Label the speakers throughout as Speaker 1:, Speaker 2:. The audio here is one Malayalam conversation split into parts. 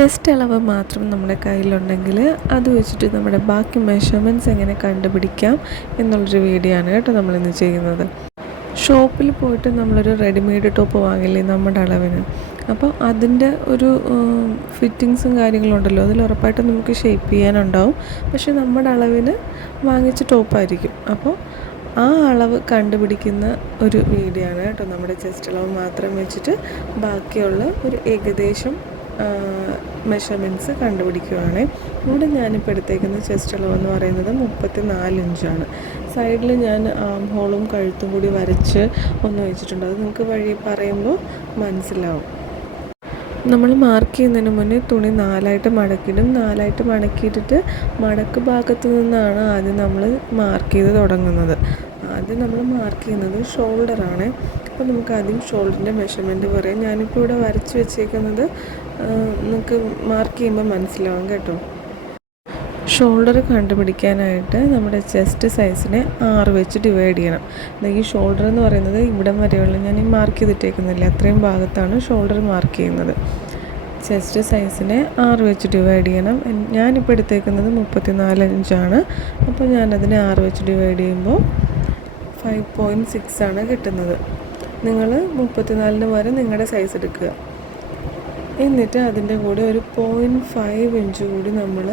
Speaker 1: ചെസ്റ്റ് അളവ് മാത്രം നമ്മുടെ കയ്യിലുണ്ടെങ്കിൽ അത് വെച്ചിട്ട് നമ്മുടെ ബാക്കി മെഷർമെന്റ്സ് എങ്ങനെ കണ്ടുപിടിക്കാം എന്നുള്ളൊരു വീഡിയോ ആണ് കേട്ടോ നമ്മളിന്ന് ചെയ്യുന്നത്. ഷോപ്പിൽ പോയിട്ട് നമ്മളൊരു റെഡിമെയ്ഡ് ടോപ്പ് വാങ്ങില്ലേ നമ്മുടെ അളവിന്. അപ്പോൾ അതിന്റെ ഒരു ഫിറ്റിങ്സും കാര്യങ്ങളും ഉണ്ടല്ലോ അതിൽ ഉറപ്പായിട്ടും നമുക്ക് ഷേപ്പ് ചെയ്യാനുണ്ടാവും. പക്ഷെ നമ്മുടെ അളവിന് വാങ്ങിച്ച ടോപ്പായിരിക്കും അപ്പോൾ ആ അളവ് കണ്ടുപിടിക്കുന്ന ഒരു വീഡിയോ ആണ് കേട്ടോ നമ്മുടെ ചെസ്റ്റ് അളവ് മാത്രം വെച്ചിട്ട് ബാക്കിയുള്ള ഒരു ഏകദേശം മെഷർമെന്റ്സ് കണ്ടുപിടിക്കുകയാണ് ഇവിടെ ഞാനിപ്പോൾ എടുത്തേക്കുന്ന ചെസ്റ്റ് അളവ് എന്ന് പറയുന്നത് മുപ്പത്തി നാല് ഇഞ്ചാണ് സൈഡിൽ ഞാൻ ആം ഹോളും കഴുത്തും കൂടി വരച്ച് ഒന്ന് വെച്ചിട്ടുണ്ട്. അത് നിങ്ങൾക്ക് വഴി പറയുമ്പോൾ മനസ്സിലാവും. നമ്മൾ മാർക്ക് ചെയ്യുന്നതിന് മുന്നേ തുണി നാലായിട്ട് മടക്കിയിടും. നാലായിട്ട് മടക്കിയിട്ടിട്ട് മടക്ക് ഭാഗത്തു നിന്നാണ് ആദ്യം നമ്മൾ മാർക്ക് ചെയ്ത് തുടങ്ങുന്നത്. ആദ്യം നമ്മൾ മാർക്ക് ചെയ്യുന്നത് ഷോൾഡറാണ് അപ്പോൾ നമുക്ക് ആദ്യം ഷോൾഡറിന്റെ മെഷർമെന്റ് പറയാം. ഞാനിപ്പോൾ ഇവിടെ വരച്ച് വെച്ചേക്കുന്നത് നിങ്ങൾക്ക് മാർക്ക് ചെയ്യുമ്പോൾ മനസ്സിലാവും കേട്ടോ. ഷോൾഡർ കണ്ടുപിടിക്കാനായിട്ട് നമ്മുടെ ചെസ്റ്റ് സൈസിനെ ആറ് വെച്ച് ഡിവൈഡ് ചെയ്യണം. ഈ ഷോൾഡർ എന്ന് പറയുന്നത് ഇവിടം വരെയുള്ള ഞാൻ ഈ മാർക്ക് ചെയ്തിട്ടേക്കുന്നില്ല. അത്രയും ഭാഗത്താണ് ഷോൾഡർ മാർക്ക് ചെയ്യുന്നത്. ചെസ്റ്റ് സൈസിനെ ആറ് വെച്ച് ഡിവൈഡ് ചെയ്യണം. ഞാനിപ്പോൾ എടുത്തേക്കുന്നത് മുപ്പത്തിനാല് ഇഞ്ചാണ്. അപ്പോൾ ഞാനതിനെ ആറ് വെച്ച് ഡിവൈഡ് ചെയ്യുമ്പോൾ ഫൈവ് പോയിന്റ് സിക്സ് ആണ് കിട്ടുന്നത്. നിങ്ങൾ മുപ്പത്തിനാലിന് പകരം നിങ്ങളുടെ സൈസ് എടുക്കുക. എന്നിട്ട് അതിന്റെ കൂടെ ഒരു പോയിന്റ് ഫൈവ് ഇഞ്ച് കൂടി നമ്മൾ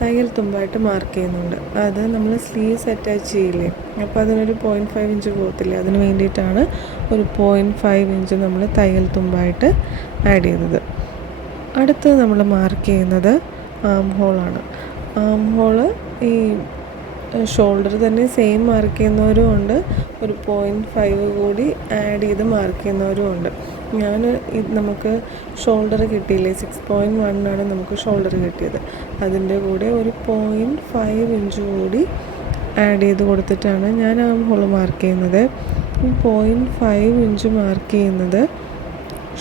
Speaker 1: തയ്യൽ തുമ്പായിട്ട് മാർക്ക് ചെയ്യുന്നുണ്ട്. അത് നമ്മൾ സ്ലീവ്സ് അറ്റാച്ച് ചെയ്യില്ലേ? അപ്പോൾ അതിനൊരു പോയിന്റ് ഫൈവ് ഇഞ്ച് പോകത്തില്ലേ? അതിന് വേണ്ടിയിട്ടാണ് ഒരു പോയിന്റ് ഫൈവ് ഇഞ്ച് നമ്മൾ തയ്യൽ തുമ്പായിട്ട് ആഡ് ചെയ്തത്. അടുത്തത് നമ്മൾ മാർക്ക് ചെയ്യുന്നത് ആം ഹോളാണ് ആം ഹോൾ ഈ ഷോൾഡർ തന്നെ സെയിം മാർക്ക് ചെയ്യുന്നവരും ഉണ്ട്. ഒരു പോയിന്റ് ഫൈവ് കൂടി ആഡ് ചെയ്ത് മാർക്ക് ചെയ്യുന്നവരും ഉണ്ട്. ഞാൻ നമുക്ക് ഷോൾഡർ കിട്ടിയില്ലേ? സിക്സ് പോയിന്റ് വണ്ണാണ് നമുക്ക് ഷോൾഡർ കിട്ടിയത്. അതിന്റെ കൂടെ ഒരു പോയിന്റ് ഫൈവ് ഇഞ്ച് കൂടി ആഡ് ചെയ്ത് കൊടുത്തിട്ടാണ് ഞാൻ ആ ഹോൾ മാർക്ക് ചെയ്യുന്നത്. പോയിന്റ് ഫൈവ് ഇഞ്ച് മാർക്ക് ചെയ്യുന്നത്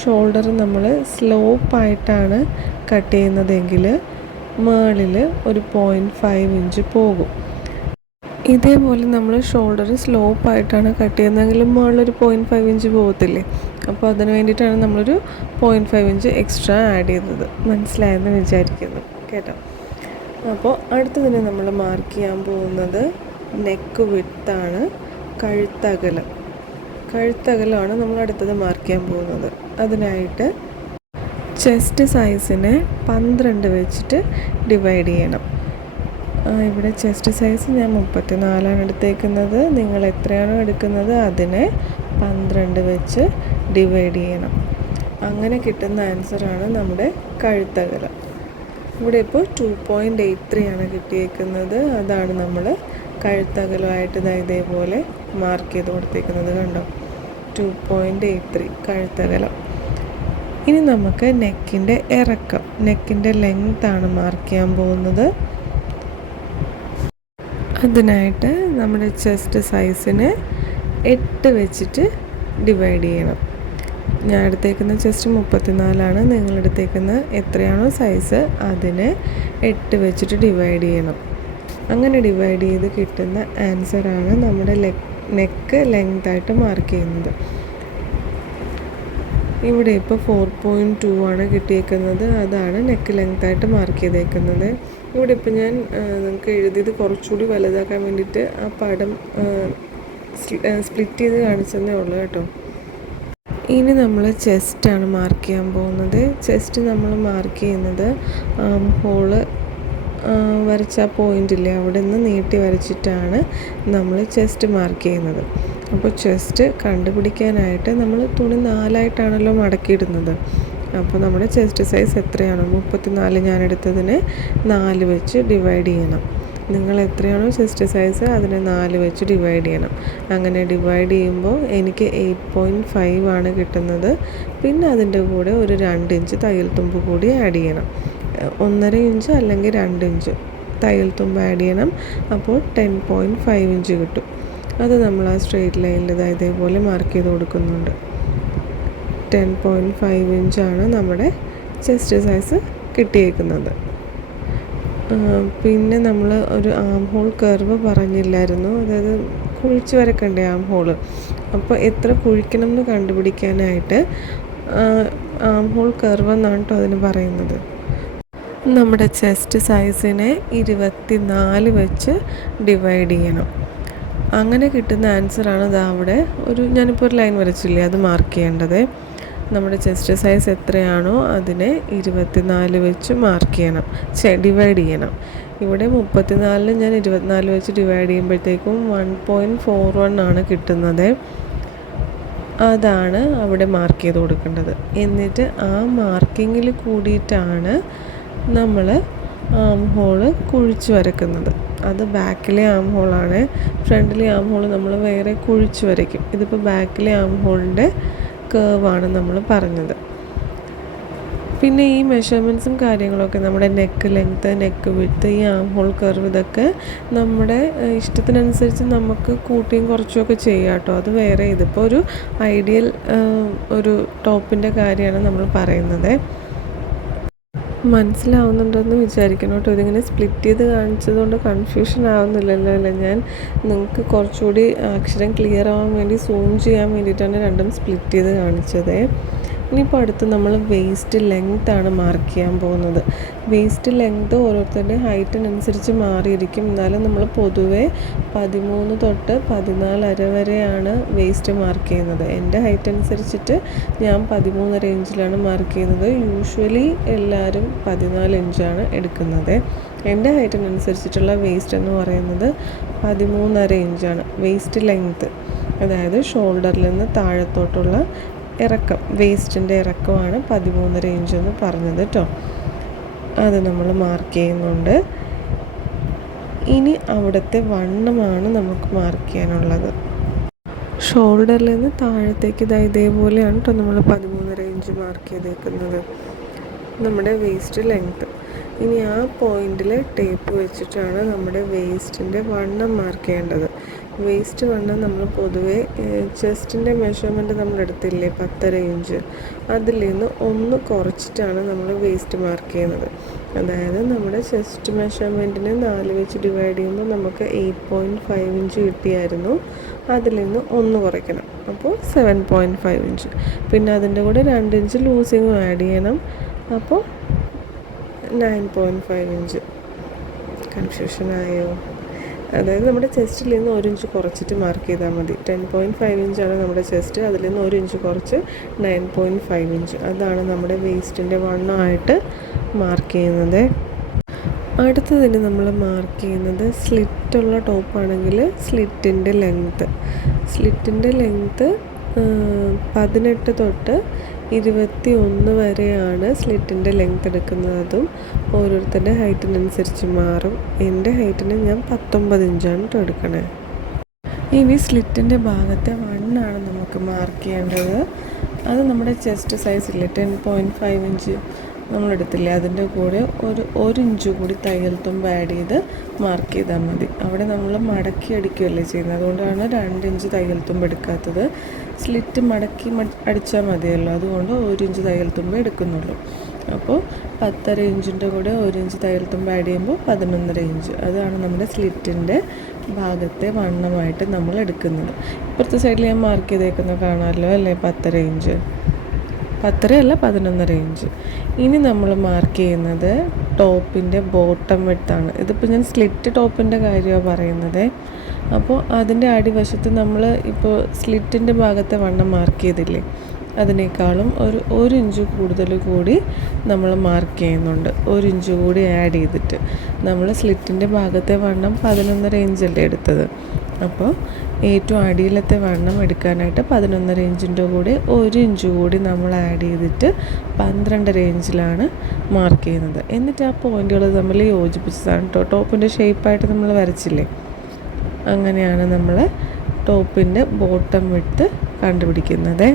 Speaker 1: ഷോൾഡർ നമ്മൾ സ്ലോപ്പായിട്ടാണ് കട്ട് ചെയ്യുന്നതെങ്കിൽ മേളിൽ ഒരു പോയിന്റ് ഫൈവ് ഇഞ്ച് പോകും. ഇതേപോലെ നമ്മൾ ഷോൾഡർ സ്ലോപ്പായിട്ടാണ് കട്ട് ചെയ്യുന്നതെങ്കിലും ഒരു പോയിന്റ് ഫൈവ് ഇഞ്ച് പോകത്തില്ലേ? അപ്പോൾ അതിന് വേണ്ടിയിട്ടാണ് നമ്മളൊരു point five inch extra add ചെയ്തത്. മനസ്സിലായെന്ന് വിചാരിക്കുന്നു. കേട്ടോ? അപ്പോൾ അടുത്തതിന് നമ്മൾ മാർക്ക് ചെയ്യാൻ പോകുന്നത് നെക്ക് വിട്ടാണ് കഴുത്തകലം കഴുത്തകലമാണ് നമ്മൾ അടുത്തത് മാർക്ക് ചെയ്യാൻ പോകുന്നത്. അതിനായിട്ട് ചെസ്റ്റ് സൈസിനെ പന്ത്രണ്ട് വെച്ചിട്ട് ഡിവൈഡ് ചെയ്യണം. ഇവിടെ ചെസ്റ്റ് സൈസ് ഞാൻ മുപ്പത്തി നാലാണ് എടുത്തേക്കുന്നത്. നിങ്ങൾ എത്രയാണോ എടുക്കുന്നത് അതിനെ പന്ത്രണ്ട് വെച്ച് ഡിവൈഡ് ചെയ്യണം. അങ്ങനെ കിട്ടുന്ന ആൻസറാണ് നമ്മുടെ കഴുത്തകല ഇവിടെ ഇപ്പോൾ ടു പോയിന്റ് എയ്റ്റ് ത്രീ ആണ് കിട്ടിയേക്കുന്നത്. അതാണ് നമ്മൾ കഴുത്തകലമായിട്ട് ഇതേപോലെ മാർക്ക് ചെയ്ത് കൊടുത്തേക്കുന്നത് കണ്ടോ? ടു പോയിന്റ് എയ്റ്റ് ത്രീ കഴുത്തകലം ഇനി നമുക്ക് നെക്കിന്റെ ഇറക്കം നെക്കിന്റെ ആണ് മാർക്ക് ചെയ്യാൻ പോകുന്നത്. അതിനായിട്ട് നമ്മുടെ ചെസ്റ്റ് സൈസിന് എട്ട് വെച്ചിട്ട് ഡിവൈഡ് ചെയ്യണം. ഞാൻ എടുത്തേക്കുന്ന ചെസ്റ്റ് മുപ്പത്തിനാലാണ്. നിങ്ങൾ എടുത്തേക്കുന്ന എത്രയാണോ സൈസ് അതിനെ എട്ട് വെച്ചിട്ട് ഡിവൈഡ് ചെയ്യണം. അങ്ങനെ ഡിവൈഡ് ചെയ്ത് കിട്ടുന്ന ആൻസറാണ് നമ്മുടെ ലെഗ് നെക്ക് ലെങ്ത് ആയിട്ട് മാർക്ക് ചെയ്യുന്നത്. ഇവിടെ ഇപ്പോൾ ഫോർ പോയിന്റ് ടു ആണ് കിട്ടിയേക്കുന്നത്. അതാണ് നെക്ക് ലെങ്ത് ആയിട്ട് മാർക്ക് ചെയ്തേക്കുന്നത്. ഇവിടെ ഇപ്പോൾ ഞാൻ നിങ്ങൾക്ക് എഴുതിയത് കുറച്ചുകൂടി വലുതാക്കാൻ വേണ്ടിയിട്ട് ആ പടം സ്പ്ലിറ്റ് ചെയ്ത് കാണിച്ചതേ ഉള്ളൂ കേട്ടോ. ഇനി നമ്മൾ ചെസ്റ്റാണ് മാർക്ക് ചെയ്യാൻ പോകുന്നത്. ചെസ്റ്റ് നമ്മൾ മാർക്ക് ചെയ്യുന്നത് ഹോൾ വരച്ച ആ പോയിന്റ് അവിടെ നിന്ന് നീട്ടി വരച്ചിട്ടാണ് നമ്മൾ ചെസ്റ്റ് മാർക്ക് ചെയ്യുന്നത്. അപ്പോൾ ചെസ്റ്റ് കണ്ടുപിടിക്കാനായിട്ട് നമ്മൾ തുണി നാലായിട്ടാണല്ലോ മടക്കിയിടുന്നത്. അപ്പോൾ നമ്മുടെ ചെസ്റ്റ് സൈസ് എത്രയാണോ? മുപ്പത്തിനാല് ഞാൻ എടുത്തതിന് നാല് വെച്ച് ഡിവൈഡ് ചെയ്യണം. നിങ്ങൾ എത്രയാണോ ചെസ്റ്റ് സൈസ് അതിനെ നാല് വെച്ച് ഡിവൈഡ് ചെയ്യണം. അങ്ങനെ ഡിവൈഡ് ചെയ്യുമ്പോൾ എനിക്ക് എയ്റ്റ് പോയിന്റ് ഫൈവ് ആണ് കിട്ടുന്നത്. പിന്നെ അതിന്റെ കൂടെ ഒരു രണ്ട് ഇഞ്ച് തയ്യൽ തുമ്പ് കൂടി ആഡ് ചെയ്യണം. ഒന്നര ഇഞ്ച് അല്ലെങ്കിൽ രണ്ട് ഇഞ്ച് തയ്യൽ തുമ്പ് ആഡ് ചെയ്യണം. അപ്പോൾ ടെൻ പോയിന്റ് ഫൈവ് ഇഞ്ച് കിട്ടും. അത് നമ്മൾ ആ സ്ട്രെയിറ്റ് ലൈനിൽ ഇതേപോലെ മാർക്ക് ചെയ്ത് കൊടുക്കുന്നുണ്ട്. ടെൻ പോയിന്റ് ഫൈവ് ഇഞ്ചാണ് നമ്മുടെ ചെസ്റ്റ് സൈസ് കിട്ടിയേക്കുന്നത്. പിന്നെ നമ്മൾ ഒരു ആം ഹോൾ കർവ് പറഞ്ഞില്ലായിരുന്നു. അതായത് കുഴിച്ച് വരക്കണ്ടേ ആം ഹോൾ അപ്പോൾ എത്ര കുഴിക്കണം എന്ന് കണ്ടുപിടിക്കാനായിട്ട് ആം ഹോൾ കർവ് എന്നാണ് കേട്ടോ അതിന് പറയുന്നത്. നമ്മുടെ ചെസ്റ്റ് സൈസിനെ ഇരുപത്തി നാല് വെച്ച് ഡിവൈഡ് ചെയ്യണം. അങ്ങനെ കിട്ടുന്ന ആൻസറാണ് ഇതാ അവിടെ ഒരു ഞാനിപ്പോൾ ഒരു ലൈൻ വരച്ചില്ലേ? അത് മാർക്ക് ചെയ്യേണ്ടത്. നമ്മുടെ ചെസ്റ്റ് സൈസ് എത്രയാണോ അതിനെ ഇരുപത്തിനാല് വെച്ച് മാർക്ക് ചെയ്യണം. ഡിവൈഡ് ചെയ്യണം. ഇവിടെ മുപ്പത്തിനാലിന് ഞാൻ ഇരുപത്തിനാല് വെച്ച് ഡിവൈഡ് ചെയ്യുമ്പോഴത്തേക്കും വൺ പോയിന്റ് ഫോർ വൺ ആണ് കിട്ടുന്നത്. അതാണ് അവിടെ മാർക്ക് ചെയ്ത് കൊടുക്കേണ്ടത്. എന്നിട്ട് ആ മാർക്കിങ്ങിൽ കൂടിയിട്ടാണ് നമ്മൾ ആം ഹോൾ കുഴിച്ച് വരക്കുന്നത് അത് ബാക്കിലെ ആം ഹോളാണ് ഫ്രണ്ടിലെ ആം ഹോൾ നമ്മൾ വേറെ കുഴിച്ച് വരയ്ക്കും. ഇതിപ്പോൾ ബാക്കിലെ ആം ഹോളിന്റെ കേവാണ് നമ്മൾ പറഞ്ഞത്. പിന്നെ ഈ മെഷർമെന്റ്സും കാര്യങ്ങളൊക്കെ നമ്മുടെ നെക്ക് ലെങ്ത്ത് നെക്ക് വിട്ത്ത് ഈ ആം ഹോൾ കർവ് ഇതൊക്കെ നമ്മുടെ ഇഷ്ടത്തിനനുസരിച്ച് നമുക്ക് കൂട്ടിയും കുറച്ചുമൊക്കെ ചെയ്യാം കേട്ടോ. അത് വേറെ ഇതിപ്പോൾ ഒരു ഐഡിയൽ ഒരു ടോപ്പിന്റെ കാര്യമാണ് നമ്മൾ പറയുന്നത്. മനസ്സിലാവുന്നുണ്ടെന്ന് വിചാരിക്കണം കേട്ടോ. ഇതിങ്ങനെ സ്പ്ലിറ്റ് ചെയ്ത് കാണിച്ചതുകൊണ്ട് കൺഫ്യൂഷൻ ആവുന്നില്ലല്ലോ അല്ലേ? ഞാൻ നിങ്ങൾക്ക് കുറച്ചുകൂടി അക്ഷരം ക്ലിയർ ആവാൻ വേണ്ടി സൂം ചെയ്യാൻ വേണ്ടിയിട്ടാണ് രണ്ടും സ്പ്ലിറ്റ് ചെയ്ത് കാണിച്ചത്. ഇനിയിപ്പോൾ അടുത്ത് നമ്മൾ വേസ്റ്റ് ആണ് മാർക്ക് ചെയ്യാൻ പോകുന്നത്. വേസ്റ്റ് ലെങ്ത് ഓരോരുത്തരുടെ ഹൈറ്റിനനുസരിച്ച് മാറിയിരിക്കും. എന്നാലും നമ്മൾ പൊതുവേ പതിമൂന്ന് തൊട്ട് പതിനാലര വരെയാണ് വേസ്റ്റ് മാർക്ക് ചെയ്യുന്നത്. എന്റെ ഹൈറ്റ് അനുസരിച്ചിട്ട് ഞാൻ പതിമൂന്ന് റേഞ്ചിലാണ് മാർക്ക് ചെയ്യുന്നത്. യൂഷ്വലി എല്ലാവരും പതിനാല് ഇഞ്ചാണ് എടുക്കുന്നത്. എന്റെ ഹൈറ്റിനനുസരിച്ചിട്ടുള്ള വേസ്റ്റ് എന്ന് പറയുന്നത് പതിമൂന്നര ഇഞ്ചാണ് വേസ്റ്റ് ലെങ്ത്ത് അതായത് ഷോൾഡറിൽ നിന്ന് താഴത്തോട്ടുള്ള ഇറക്കം വേസ്റ്റിന്റെ ഇറക്കമാണ് പതിമൂന്നര ഇഞ്ച് എന്ന് പറഞ്ഞത് കേട്ടോ അത് നമ്മൾ മാർക്ക് ചെയ്യുന്നുണ്ട്. ഇനി അവിടുത്തെ വണ്ണമാണ് നമുക്ക് മാർക്ക് ചെയ്യാനുള്ളത്. ഷോൾഡറിൽ നിന്ന് താഴത്തേക്ക് ഇതാ ഇതേപോലെയാണ് കേട്ടോ നമ്മൾ പതിമൂന്നര ഇഞ്ച് മാർക്ക് ചെയ്തേക്കുന്നത്. നമ്മുടെ വേസ്റ്റ് ലെങ്ത്ത് ഇനി ആ പോയിന്റിൽ ടേപ്പ് വെച്ചിട്ടാണ് നമ്മുടെ വേസ്റ്റിന്റെ വണ്ണം മാർക്ക് ചെയ്യേണ്ടത്. വേസ്റ്റ് വണ്ണം നമ്മൾ പൊതുവേ ചെസ്റ്റിന്റെ മെഷർമെന്റ് നമ്മൾ എടുത്തില്ലേ പത്തര ഇഞ്ച് അതിൽ നിന്ന് ഒന്ന് കുറച്ചിട്ടാണ് നമ്മൾ വേസ്റ്റ് മാർക്ക് ചെയ്യുന്നത്. അതായത് നമ്മുടെ ചെസ്റ്റ് മെഷർമെന്റിനെ നാല് വെച്ച് ഡിവൈഡ് ചെയ്യുമ്പോൾ നമുക്ക് എയ്റ്റ് പോയിന്റ് ഫൈവ് ഇഞ്ച് കിട്ടിയായിരുന്നു. അതിൽ നിന്ന് ഒന്ന് കുറയ്ക്കണം. അപ്പോൾ സെവൻ പോയിന്റ് ഫൈവ് ഇഞ്ച് പിന്നെ അതിന്റെ കൂടെ രണ്ട് ഇഞ്ച് ലൂസിങ്ങും ആഡ് ചെയ്യണം. അപ്പോൾ നയൻ പോയിന്റ് ഫൈവ് ഇഞ്ച് കൺഫ്യൂഷനായോ അതായത് നമ്മുടെ ചെസ്റ്റിൽ നിന്ന് ഒരു ഇഞ്ച് കുറച്ചിട്ട് മാർക്ക് ചെയ്താൽ മതി. ടെൻ പോയിന്റ് ഫൈവ് ഇഞ്ചാണ് നമ്മുടെ ചെസ്റ്റ്. അതിൽ നിന്ന് ഒരു ഇഞ്ച് കുറച്ച് നയൻ പോയിന്റ് ഫൈവ് ഇഞ്ച് അതാണ് നമ്മുടെ വേസ്റ്റിന്റെ വണ്ണമായിട്ട് മാർക്ക് ചെയ്യുന്നത്. അടുത്തതിന് നമ്മൾ മാർക്ക് ചെയ്യുന്നത് സ്ലിറ്റുള്ള ടോപ്പാണെങ്കിൽ സ്ലിറ്റിന്റെ ലെങ്ത്ത് സ്ലിറ്റിന്റെ ലെങ്ത്ത് പതിനെട്ട് തൊട്ട് ഇരുപത്തി ഒന്ന് വരെയാണ് സ്ലിറ്റിന്റെ ലെങ്ത് എടുക്കുന്നതും. ഓരോരുത്തരുടെ ഹൈറ്റിനനുസരിച്ച് മാറും. എന്റെ ഹൈറ്റിന് ഞാൻ പത്തൊമ്പത് ഇഞ്ചാണ് കേട്ടോ എടുക്കണേ. ഇനി സ്ലിറ്റിന്റെ ഭാഗത്തെ വണ്ണാണ് നമുക്ക് മാർക്ക് ചെയ്യേണ്ടത്. അത് നമ്മുടെ ചെസ്റ്റ് സൈസില്ലേ ടെൻ പോയിന്റ് ഫൈവ് ഇഞ്ച് നമ്മളെടുത്തില്ലേ? അതിന്റെ കൂടെ ഒരു ഒരു ഇഞ്ച് കൂടി തയ്യൽ തുമ്പ് ആഡ് ചെയ്ത് മാർക്ക് ചെയ്താൽ മതി. അവിടെ നമ്മൾ മടക്കി അടിക്കുകയല്ലേ ചെയ്യുന്നത്? അതുകൊണ്ടാണ് രണ്ട് ഇഞ്ച് തയ്യൽ തുമ്പ് എടുക്കാത്തത്. സ്ലിറ്റ് മടക്കി അടിച്ചാൽ മതിയല്ലോ. അതുകൊണ്ട് ഒരു ഇഞ്ച് തയ്യൽ തുമ്പ് എടുക്കുന്നുള്ളൂ. അപ്പോൾ പത്തര ഇഞ്ചിന്റെ കൂടെ ഒരു ഇഞ്ച് തയ്യൽ തുമ്പ് ആഡ് ചെയ്യുമ്പോൾ പതിനൊന്നര ഇഞ്ച്. അതാണ് നമ്മുടെ സ്ലിറ്റിന്റെ ഭാഗത്തെ വണ്ണമായിട്ട് നമ്മൾ എടുക്കുന്നത്. ഇപ്പുറത്തെ സൈഡിൽ ഞാൻ മാർക്ക് ചെയ്തേക്കുന്നത് കാണാമല്ലോ അല്ലേ? പത്തര ഇഞ്ച്. പത്തരയല്ല പതിനൊന്നര ഇഞ്ച്. ഇനി നമ്മൾ മാർക്ക് ചെയ്യുന്നത് ടോപ്പിന്റെ ബോട്ടം വെട്ടാണ് ഇതിപ്പോൾ ഞാൻ സ്ലിറ്റ് ടോപ്പിന്റെ കാര്യമാണ് പറയുന്നത്. അപ്പോൾ അതിന്റെ അടിവശത്ത് നമ്മൾ ഇപ്പോൾ സ്ലിറ്റിന്റെ ഭാഗത്തെ വണ്ണം മാർക്ക് ചെയ്തില്ലേ അതിനേക്കാളും ഒരു ഒരു ഇഞ്ച് കൂടുതൽ കൂടി നമ്മൾ മാർക്ക് ചെയ്യുന്നുണ്ട്. ഒരു ഇഞ്ച് കൂടി ആഡ് ചെയ്തിട്ട് നമ്മൾ സ്ലിറ്റിന്റെ ഭാഗത്തെ വണ്ണം പതിനൊന്നര ഇഞ്ചല്ലേ എടുത്തത്. അപ്പോൾ ഏറ്റവും അടിയിലത്തെ വണ്ണം എടുക്കാനായിട്ട് പതിനൊന്നര ഇഞ്ചിന്റെ കൂടെ ഒരു ഇഞ്ച് കൂടി നമ്മൾ ആഡ് ചെയ്തിട്ട് പന്ത്രണ്ടര ഇഞ്ചിലാണ് മാർക്ക് ചെയ്യുന്നത്. എന്നിട്ട് ആ പോയിന്റുകൾ തമ്മിൽ യോജിപ്പിച്ചതാണ് കേട്ടോ ടോപ്പിന്റെ ഷേപ്പായിട്ട് നമ്മൾ വരച്ചില്ലേ? അങ്ങനെയാണ് നമ്മൾ ടോപ്പിന്റെ ബോട്ടം വിട്ട് കണ്ടുപിടിക്കുന്നത്.